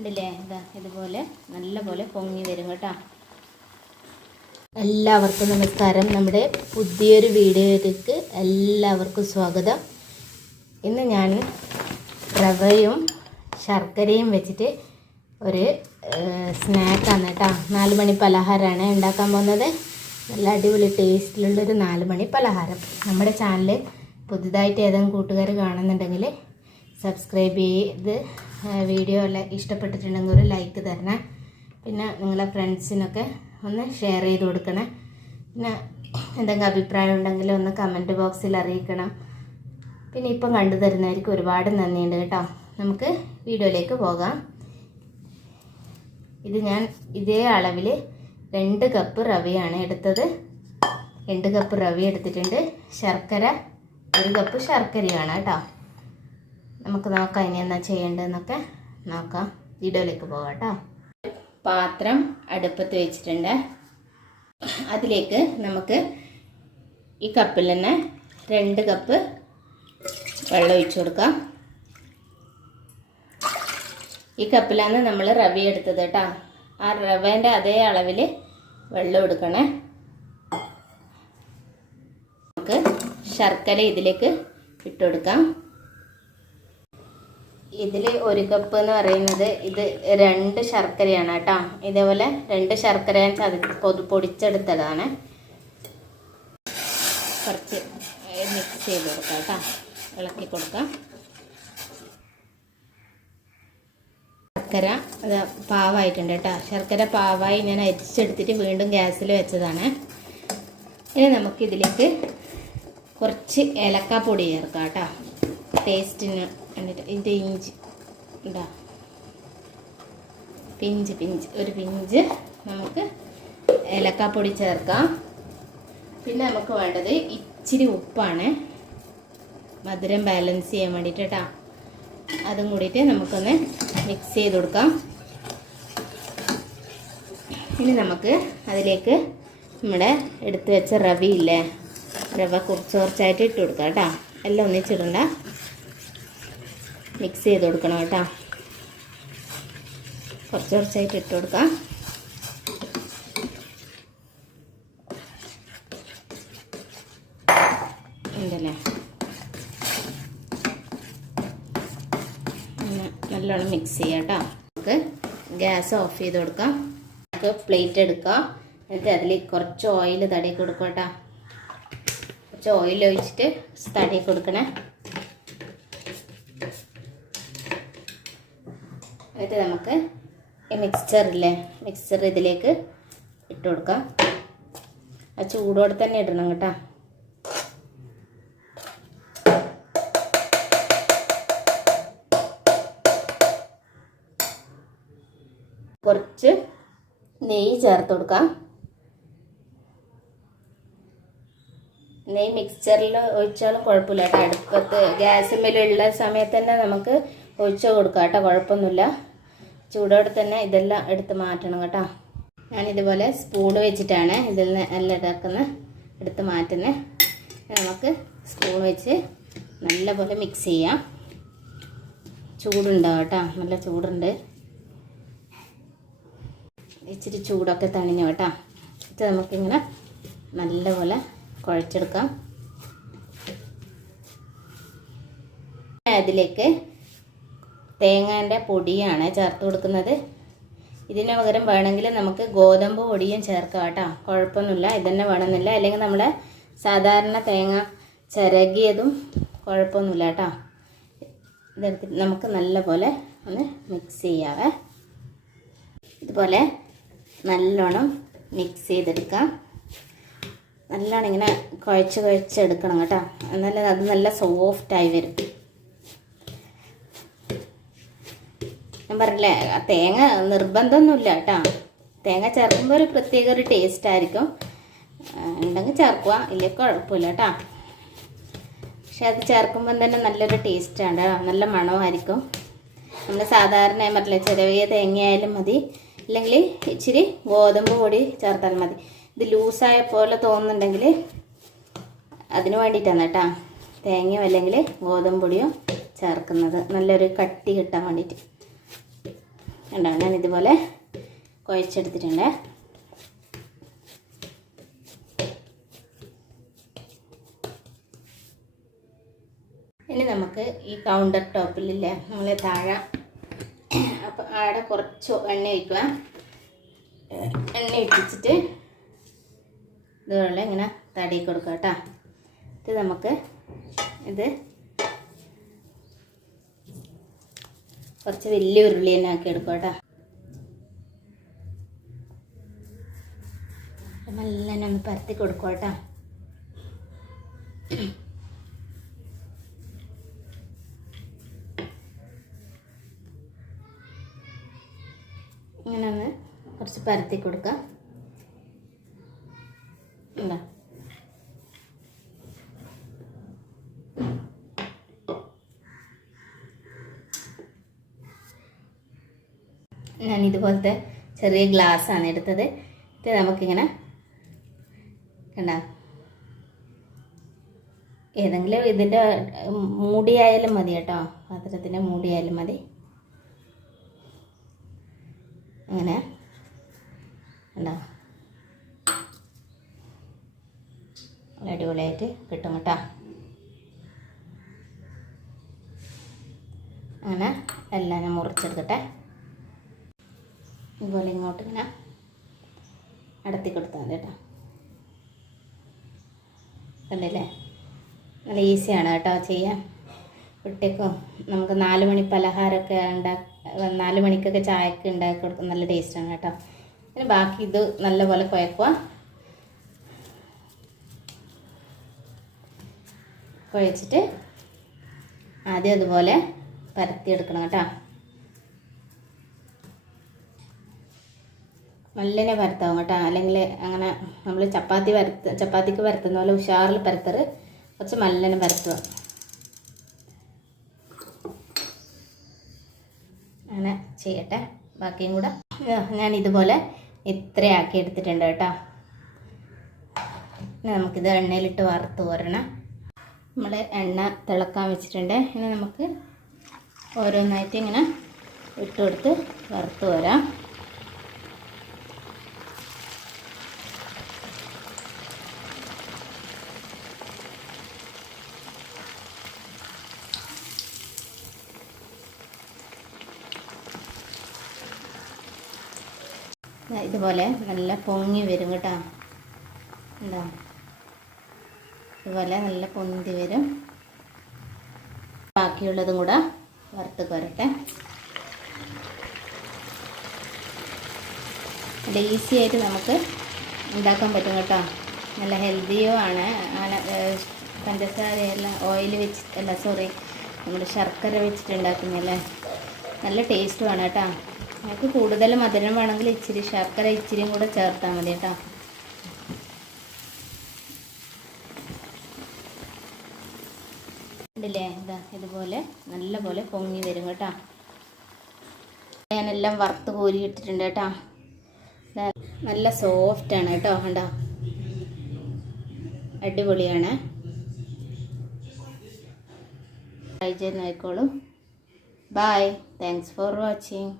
ഉണ്ടല്ലേ ഇതാ ഇതുപോലെ നല്ലപോലെ പൊങ്ങി വരും കേട്ടോ. എല്ലാവർക്കും നമസ്കാരം. നമ്മുടെ പുതിയൊരു വീഡിയോയിലേക്ക് എല്ലാവർക്കും സ്വാഗതം. ഇന്ന് ഞാൻ റവയും ശർക്കരയും വെച്ചിട്ട് ഒരു സ്നാക്കാണ് കേട്ടോ. നാല് മണി പലഹാരമാണ് ഉണ്ടാക്കാൻ പോകുന്നത്. നല്ല അടിപൊളി ടേസ്റ്റിലുള്ളൊരു നാല് മണി പലഹാരം. നമ്മുടെ ചാനൽ പുതുതായിട്ട് ഏതെങ്കിലും കൂട്ടുകാർ കാണുന്നുണ്ടെങ്കിൽ സബ്സ്ക്രൈബ് ചെയ്ത് വീഡിയോ ഇഷ്ടപ്പെട്ടിട്ടുണ്ടെങ്കിൽ ഒരു ലൈക്ക് തരണേ. പിന്നെ നിങ്ങളെ ഫ്രണ്ട്സിനൊക്കെ ഒന്ന് ഷെയർ ചെയ്ത് കൊടുക്കണം. പിന്നെ എന്തെങ്കിലും അഭിപ്രായം ഉണ്ടെങ്കിൽ ഒന്ന് കമന്റ് ബോക്സിൽ അറിയിക്കണം. പിന്നെ ഇപ്പം കണ്ടു തരുന്നവർക്ക് ഒരുപാട് നന്ദിയുണ്ട് കേട്ടോ. നമുക്ക് വീഡിയോയിലേക്ക് പോകാം. ഇത് ഞാൻ ഇതേ അളവിൽ രണ്ട് കപ്പ് റവയാണ് എടുത്തത്. രണ്ട് കപ്പ് റവ എടുത്തിട്ടുണ്ട്. ശർക്കര ഒരു കപ്പ് ശർക്കരയാണ് കേട്ടോ. നമുക്ക് നോക്കാം ഇനി എന്നാ ചെയ്യേണ്ടതെന്നൊക്കെ നോക്കാം. വീഡിയോയിലേക്ക് പോകാം കേട്ടോ. പാത്രം അടുപ്പത്ത് വെച്ചിട്ടുണ്ട്. അതിലേക്ക് നമുക്ക് ഈ കപ്പിൽ തന്നെ രണ്ട് കപ്പ് വെള്ളം ഒഴിച്ചു കൊടുക്കാം. ഈ കപ്പിലാണ് നമ്മൾ റവ എടുത്തത് കേട്ടോ. ആ റവേന്റെ അതേ അളവിൽ വെള്ളം എടുക്കണേ. നമുക്ക് ശർക്കര ഇതിലേക്ക് ഇട്ട് കൊടുക്കാം. ഇതിൽ ഒരു കപ്പ് എന്ന് പറയുന്നത് ഇത് രണ്ട് ശർക്കരയാണ് കേട്ടോ. ഇതേപോലെ രണ്ട് ശർക്കര ഞാൻ പൊതു പൊടിച്ചെടുത്തതാണ്. കുറച്ച് മിക്സ് ചെയ്ത് കൊടുക്കാം കേട്ടോ. ഇളക്കി കൊടുക്കാം. ശർക്കര പാവായിട്ടുണ്ട് കേട്ടോ. ശർക്കര പാവായി ഞാൻ അരിച്ചെടുത്തിട്ട് വീണ്ടും ഗ്യാസിൽ വെച്ചതാണ്. ഇനി നമുക്കിതിലേക്ക് കുറച്ച് ഏലക്കാപ്പൊടി ചേർക്കാം കേട്ടോ. ടേസ്റ്റിന് വേണ്ടിയിട്ട് ഇതിന്റെ ഇഞ്ചി ഇതാ പിഞ്ച് പിഞ്ച് ഒരു പിഞ്ച് നമുക്ക് ഏലക്കാപ്പൊടി ചേർക്കാം. പിന്നെ നമുക്ക് വേണ്ടത് ഇച്ചിരി ഉപ്പാണ്. മധുരം ബാലൻസ് ചെയ്യാൻ വേണ്ടിയിട്ട്. അതും കൂടിയിട്ട് നമുക്കൊന്ന് മിക്സ് ചെയ്ത് കൊടുക്കാം. ഇനി നമുക്ക് അതിലേക്ക് നമ്മുടെ എടുത്തു വെച്ച റവയില്ലേ റവ കുറച്ച് കുറച്ചായിട്ട് ഇട്ട് കൊടുക്കാം കേട്ടോ. എല്ലാം ഒന്നിച്ചിടണ്ട. മിക്സ് ചെയ്ത് കൊടുക്കണം കേട്ടോ. കുറച്ച് കുറച്ചായിട്ട് ഇട്ട് കൊടുക്കാം. ഉണ്ടല്ലേ? നല്ലോണം മിക്സ് ചെയ്യാം നമുക്ക് ഗ്യാസ് ഓഫ് ചെയ്ത് കൊടുക്കാം. നമുക്ക് പ്ലേറ്റ് എടുക്കാം. എന്നിട്ട് അതിൽ കുറച്ച് ഓയിൽ തടി കൊടുക്കാം കേട്ടോ. കുറച്ച് ഓയിൽ ഒഴിച്ചിട്ട് തടി കൊടുക്കണേ. എന്നിട്ട് നമുക്ക് ഈ മിക്സ്ചറില്ലേ മിക്സ്ചർ ഇതിലേക്ക് ഇട്ട് കൊടുക്കാം. ആ ചൂടോടെ തന്നെ ഇടണം കേട്ടോ. കുറച്ച് നെയ്യ് ചേർത്ത് കൊടുക്കാം. നെയ്യ് മിക്സ്ചറിൽ ഒഴിച്ചാലും കുഴപ്പമില്ല കേട്ടോ. അടുപ്പത്ത് ഗ്യാസിന്മേലുള്ള സമയത്ത് തന്നെ നമുക്ക് ഒഴിച്ച് കൊടുക്കാം കേട്ടോ. കുഴപ്പമൊന്നുമില്ല. ചൂടോടെ തന്നെ ഇതെല്ലാം എടുത്ത് മാറ്റണം കേട്ടോ. ഞാനിതുപോലെ സ്പൂൺ വെച്ചിട്ടാണ് ഇതിൽ നിന്ന് എല്ലാം ഇതാക്കുന്ന എടുത്ത് മാറ്റുന്നത്. നമുക്ക് സ്പൂൺ വെച്ച് നല്ലപോലെ മിക്സ് ചെയ്യാം. ചൂടുണ്ടാവും കേട്ടോ. നല്ല ചൂടുണ്ട്. ഇച്ചിരി ചൂടൊക്കെ തണിഞ്ഞു കേട്ടോ. ഇത് നമുക്കിങ്ങനെ നല്ലപോലെ കുഴച്ചെടുക്കാം. അതിലേക്ക് തേങ്ങാന്റെ പൊടിയാണ് ചേർത്ത് കൊടുക്കുന്നത്. ഇതിന് പകരം വേണമെങ്കിൽ നമുക്ക് ഗോതമ്പ് പൊടിയും ചേർക്കാം കേട്ടോ. കുഴപ്പമൊന്നുമില്ല. ഇതന്നെ വേണമെന്നില്ല. അല്ലെങ്കിൽ നമ്മൾ സാധാരണ തേങ്ങ ചിരകിയതും കുഴപ്പമൊന്നുമില്ല കേട്ടോ. ഇതെടുത്തിട്ട് നമുക്ക് നല്ലപോലെ ഒന്ന് മിക്സ് ചെയ്യാവേ. ഇതുപോലെ നല്ലോണം മിക്സ് ചെയ്തെടുക്കാം. നല്ലോണം ഇങ്ങനെ കുഴച്ച് കുഴച്ചെടുക്കണം കേട്ടോ. എന്നാലേ അത് നല്ല സോഫ്റ്റായി വരും. പറഞ്ഞില്ലേ? തേങ്ങ നിർബന്ധമൊന്നുമില്ല കേട്ടോ. തേങ്ങ ചേർക്കുമ്പോൾ ഒരു പ്രത്യേക ഒരു ടേസ്റ്റ് ആയിരിക്കും. ഉണ്ടെങ്കിൽ ചേർക്കുക. ഇല്ലേ കുഴപ്പമില്ല കേട്ടോ. പക്ഷെ അത് ചേർക്കുമ്പം തന്നെ നല്ലൊരു ടേസ്റ്റാണ് നല്ല മണമായിരിക്കും. നമ്മൾ സാധാരണ പറഞ്ഞില്ല ചെറിയ തേങ്ങയായാലും മതി. അല്ലെങ്കിൽ ഇച്ചിരി ഗോതമ്പ് പൊടി ചേർത്താൽ മതി. ഇത് ലൂസായ പോലെ തോന്നുന്നുണ്ടെങ്കിൽ അതിന് വേണ്ടിയിട്ടാണ് കേട്ടോ. തേങ്ങയോ അല്ലെങ്കിൽ ഗോതമ്പ് പൊടിയോ ചേർക്കുന്നത്. നല്ലൊരു കട്ടി കിട്ടാൻ വേണ്ടിയിട്ട്. കണ്ടോ ഞാൻ ഇതുപോലെ കുഴച്ചെടുത്തിട്ടുണ്ട്. ഇനി നമുക്ക് ഈ കൗണ്ടർ ടോപ്പിലില്ലേ നമ്മളെ താഴെ അപ്പം അവിടെ കുറച്ച് എണ്ണ ഒഴിക്കുക. എണ്ണ ഒഴിച്ചിട്ട് ഇതുപോലെ ഇങ്ങനെ തടി കൊടുക്കുക കേട്ടോ. ഇത് നമുക്ക് ഇത് കുറച്ച് വലിയ ഉരുളി തന്നെ ആക്കി എടുക്കുക കേട്ടോ. നല്ല ഒന്ന് പരത്തി കൊടുക്കുക കേട്ടോ. ഇങ്ങനെ ഒന്ന് കുറച്ച് പരത്തി കൊടുക്കാം എന്താ ഞാൻ ഇതുപോലത്തെ ചെറിയ ഗ്ലാസ് ആണ് എടുത്തത്. ഇത് നമുക്കിങ്ങനെ കണ്ട. ഏതെങ്കിലും ഇതിന്റെ മൂടിയായാലും മതി കേട്ടോ. പാത്രത്തിന്റെ മൂടിയായാലും മതി. അങ്ങനെ കണ്ടോ. അടിപൊളിയായിട്ട് കിട്ടും കേട്ടോ. അങ്ങനെ എല്ലാം ഞാൻ മുറിച്ചെടുക്കട്ടെ. ഇതുപോലെ ഇങ്ങോട്ട് ഇങ്ങനെ അടത്തി കൊടുത്താൽ മതി കേട്ടോ. കണ്ടില്ലേ? നല്ല ഈസിയാണ് കേട്ടോ ചെയ്യാൻ. കുട്ടിക്കും നമുക്ക് നാല് മണി പലഹാരമൊക്കെ ഉണ്ടാക്കി നാല് മണിക്കൊക്കെ ചായക്ക് ഉണ്ടാക്കി കൊടുക്കും നല്ല ടേസ്റ്റാണ് കേട്ടോ. പിന്നെ ബാക്കി ഇത് നല്ലപോലെ കുഴക്കുക. കുഴച്ചിട്ട് ആദ്യം അതുപോലെ പരത്തിയെടുക്കണം കേട്ടോ. നല്ലനെ പരത്താവും കേട്ടോ. അല്ലെങ്കിൽ അങ്ങനെ നമ്മൾ ചപ്പാത്തി പരത്ത് ചപ്പാത്തിക്ക് പരത്തുന്ന പോലെ ഉഷാറിൽ പരത്തറ് കുറച്ച് മല്ലനെ പരത്തുക. അങ്ങനെ ചെയ്യട്ടെ. ബാക്കിയും കൂടെ. ഞാൻ ഇതുപോലെ ഇത്രയാക്കി എടുത്തിട്ടുണ്ട് കേട്ടോ. ഇനി നമുക്കിത് എണ്ണയിലിട്ട് വറുത്ത് വരണം നമ്മൾ എണ്ണ തിളക്കാൻ വെച്ചിട്ടുണ്ട്. ഇനി നമുക്ക് ഓരോന്നായിട്ട് ഇങ്ങനെ ഇട്ട് കൊടുത്ത് വറുത്ത് വരാം ഇതുപോലെ നല്ല പൊങ്ങി വരും കേട്ടോ. എന്താ ഇതുപോലെ നല്ല പൊന്തി വരും. ബാക്കിയുള്ളതും കൂടെ വറുത്ത് കോരട്ടെ. നല്ല ഈസി ആയിട്ട് നമുക്ക് ഉണ്ടാക്കാൻ പറ്റും കേട്ടോ. നല്ല ഹെൽത്തിയോ ആണ്. പഞ്ചസാരയെല്ലാം ഓയിൽ വെച്ച് അല്ല സോറി നമ്മുടെ ശർക്കര വെച്ചിട്ട് ഉണ്ടാക്കുന്നല്ലേ നല്ല ടേസ്റ്റുമാണ് കേട്ടോ. നമുക്ക് കൂടുതൽ മധുരം വേണമെങ്കിൽ ഇച്ചിരി ശർക്കര ഇച്ചിരിയും കൂടെ ചേർത്താൽ മതി കേട്ടോ. ഉണ്ടല്ലേ ഇതാ ഇതുപോലെ നല്ല പോലെ പൊങ്ങി വരും കേട്ടോ. ഞാനെല്ലാം വറുത്ത് കോരി ഇട്ടിട്ടുണ്ട് കേട്ടോ. നല്ല സോഫ്റ്റാണ് കേട്ടോ കണ്ടോ? അടിപൊളിയാണ്. ട്രൈ ചെയ്ത് നോക്കോളൂ ബൈ താങ്ക്സ് ഫോർ വാച്ചിങ്